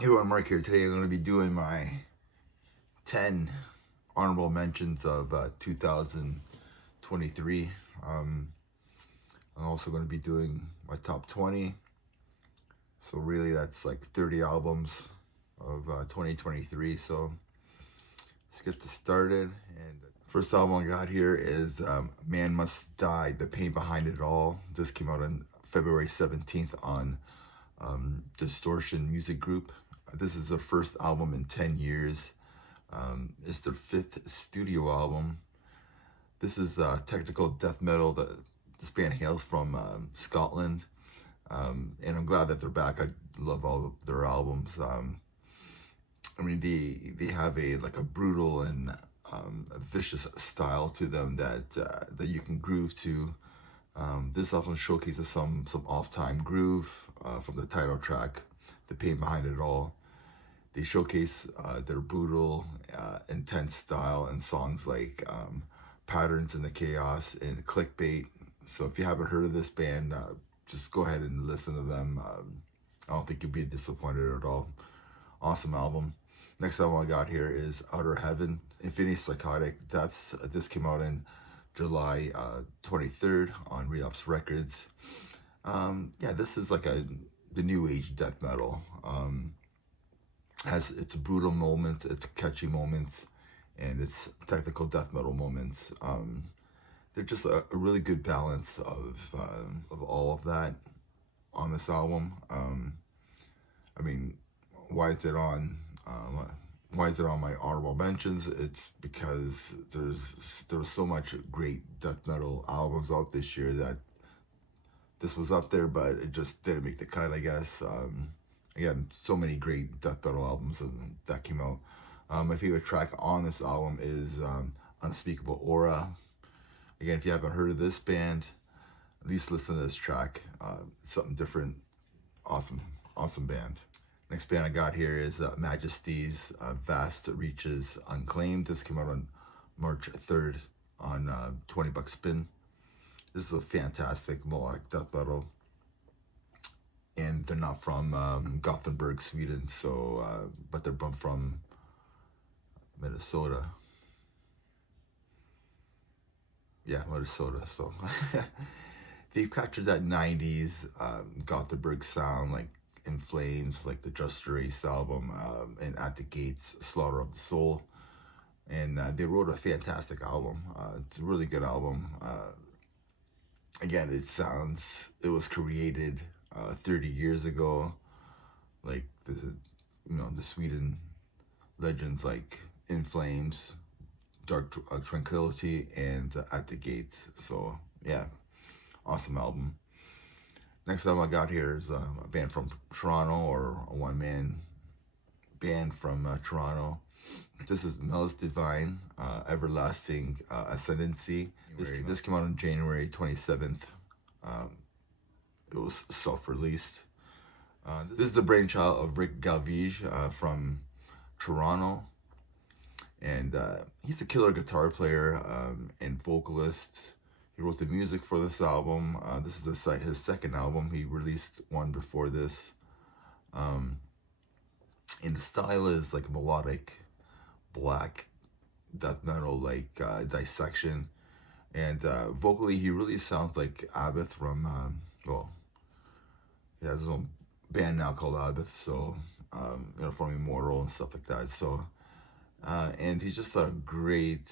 Hey everyone, Mark here. Today I'm going to be doing my 10 honorable mentions of 2023. I'm also going to be doing my top 20. So really that's like 30 albums of 2023. So let's get this started. And first album I got here is Man Must Die, The Pain Behind It All. This came out on February 17th on Distortion Music Group. This is their first album in 10 years. It's their 5th studio album. This is technical death metal that this band hails from Scotland. And I'm glad that they're back. I love all of their albums. I mean, they have a brutal and a vicious style to them that you can groove to. This often showcases some off-time groove from the title track, The Pain Behind It All. They showcase their brutal, intense style in songs like Patterns in the Chaos and Clickbait. So if you haven't heard of this band, just go ahead and listen to them. I don't think you'll be disappointed at all. Awesome album. Next album I got here is Outer Heaven, Infinity Psychotic Depths. This came out in July 23rd on Relapse Records. Yeah, this is like the new age death metal. Has its brutal moments, its catchy moments, and its technical death metal moments. They're just a really good balance of all of that on this album. I mean, why is it on? Why is it on my honorable mentions? It's because there was so much great death metal albums out this year that this was up there, but it just didn't make the cut, I guess. Again, so many great death metal albums that came out. My favorite track on this album is Unspeakable Aura. Again, if you haven't heard of this band, at least listen to this track. Something different. Awesome band. Next band I got here is Majesty's Vast Reaches Unclaimed. This came out on March 3rd on 20 Buck Spin. This is a fantastic melodic death metal. And they're not from Gothenburg, Sweden, so but they're from Minnesota. Yeah, Minnesota. So they've captured that 90s Gothenburg sound, like In Flames, like the Just Erased album, and At the Gates, Slaughter of the Soul. And they wrote a fantastic album. It's a really good album. Again, it was created 30 years ago, like the Sweden legends like In Flames, Dark Tranquility, and At the Gates. So yeah, awesome album. Next album I got here is a band from Toronto, or a one-man band from Toronto. This is Mel's Divine, Everlasting Ascendancy. This came out on January 27th. It was self-released. This is the brainchild of Rick Galvige from Toronto. And he's a killer guitar player and vocalist. He wrote the music for this album. This is his second album. He released one before this. And the style is like melodic, black death metal, like Dissection. And vocally, he really sounds like Abbott from, he has his own band now called Abbott, so, from Immortal and stuff like that. So, and he's just a great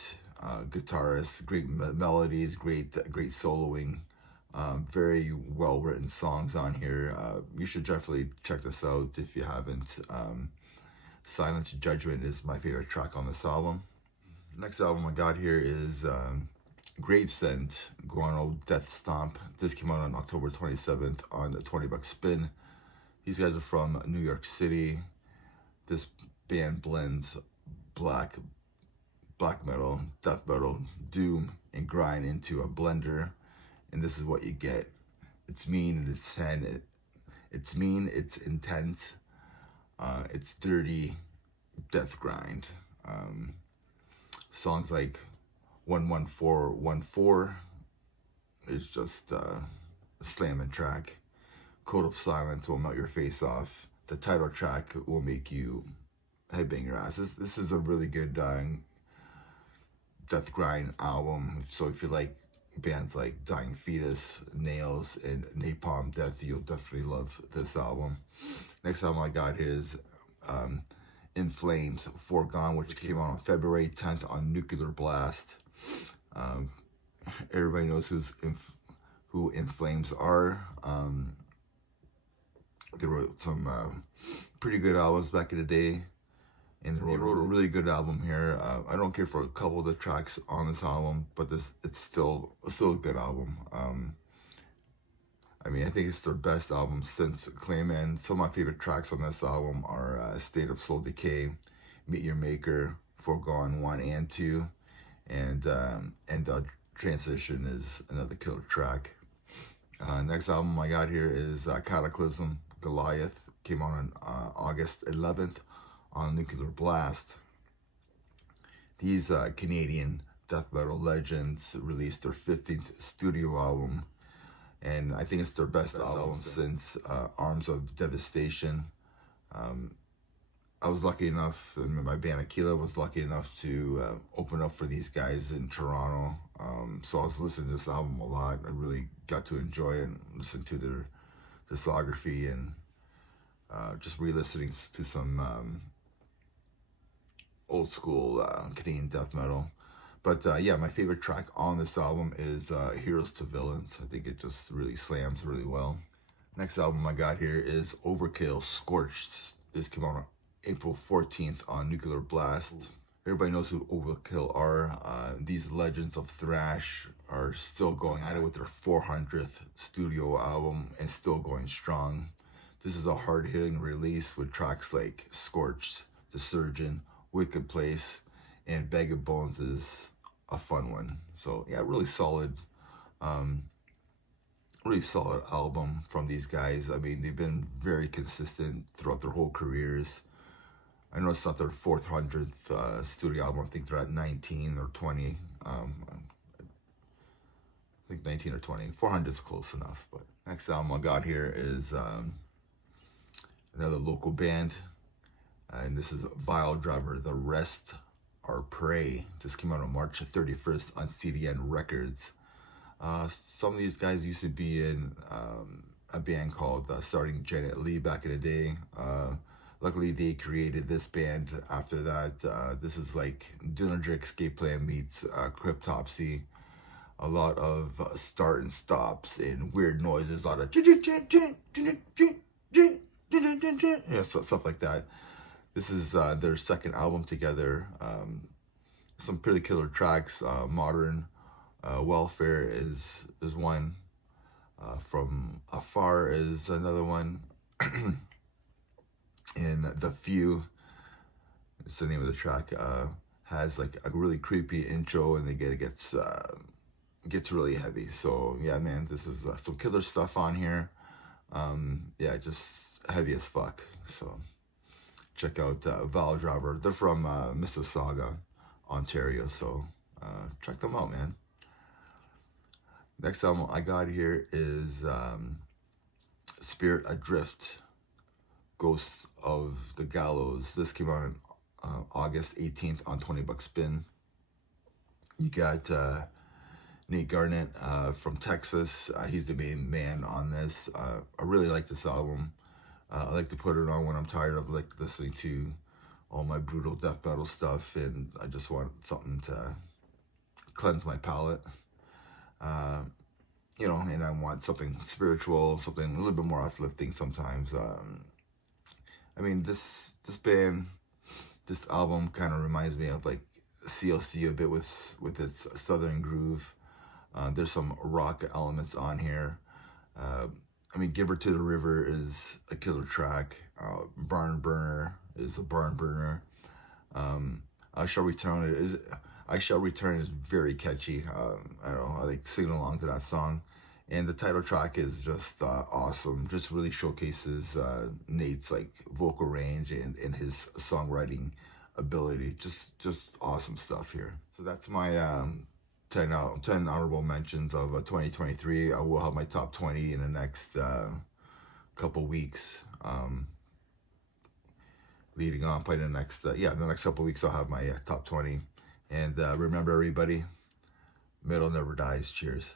guitarist, great melodies, great soloing, very well written songs on here. You should definitely check this out if you haven't. Silence Judgment is my favorite track on this album. Next album I got here is Gravesend, Guano Death Stomp. This came out on October 27th on the 20 Buck Spin. These guys are from New York City. This band blends black metal, death metal, doom, and grind into a blender, and this is what you get. It's mean, it's mean, it's intense, it's dirty, death grind. Songs like 11414 is just a slamming track. Code of Silence will melt your face off. the title track will make you headbang your ass. This is a really good death grind album. So if you like bands like Dying Fetus, Nails, and Napalm Death, you'll definitely love this album. Next album I got here is In Flames, Foregone, which came out on February 10th on Nuclear Blast. Everybody knows who In Flames are. They wrote some pretty good albums back in the day, and they wrote a really good album here. I don't care for a couple of the tracks on this album, but it's still a good album. I mean, I think it's their best album since Clayman. Some of my favorite tracks on this album are State of Slow Decay, Meet Your Maker, Foregone 1 and 2, and Transition is another killer track. Next album I got here is Cataclysm, Goliath. Came out on August 11th on Nuclear Blast. These Canadian death metal legends released their 15th studio album, and I think it's their best album since Arms of Devastation. I was lucky enough, and my band Aquila was lucky enough to open up for these guys in Toronto. So I was listening to this album a lot. I really got to enjoy it and listen to their discography, and just re-listening to some old school Canadian death metal. But yeah, my favorite track on this album is Heroes to Villains. I think it just really slams really well. Next album I got here is Overkill, Scorched. This came out on April 14th on Nuclear Blast. Everybody knows who Overkill are. These legends of thrash are still going at it with their 400th studio album and still going strong. This is a hard-hitting release with tracks like Scorched, The Surgeon, Wicked Place, and Bag of Bones is a fun one. So yeah, really solid album from these guys. I mean, they've been very consistent throughout their whole careers. I know it's not their 400th studio album. I think they're at 19 or 20. I think 19 or 20. 400 is close enough. But next album I got here is another local band, and this is Vile Driver, The Rest Are Prey. This came out on March 31st on CDN Records. Some of these guys used to be in a band called Starting Janet Lee back in the day. Luckily, they created this band after that. This is like Dinner Escape Plan meets Cryptopsy. A lot of start and stops and weird noises, a lot of yeah, stuff like that. This is their second album together. Some pretty killer tracks. Modern Welfare is one. From Afar is another one. And The Few, it's the name of the track, has like a really creepy intro, and it gets really heavy. So yeah, man, this is some killer stuff on here. Yeah, just heavy as fuck. So check out Vile Driver. They're from Mississauga, Ontario. So check them out, man. Next album I got here is Spirit Adrift, Ghosts of the Gallows. This came out on August 18th on 20 Buck Spin. You got Nate Garnett from Texas. He's the main man on this. I really like this album. I like to put it on when I'm tired of like listening to all my brutal death metal stuff, and I just want something to cleanse my palate. You know, and I want something spiritual, something a little bit more uplifting sometimes. I mean, this band, this album kind of reminds me of like CLC a bit with its southern groove. There's some rock elements on here. I mean, Give Her to the River is a killer track. Barn Burner is a barn burner. I Shall Return is very catchy. I don't know, I like singing along to that song. And the title track is just awesome. Just really showcases Nate's like vocal range and his songwriting ability. Just awesome stuff here. So that's my 10 honorable mentions of 2023. I will have my top 20 in the next couple weeks. leading on. Probably the next, the next couple weeks I'll have my top 20. And remember, everybody, metal never dies. Cheers.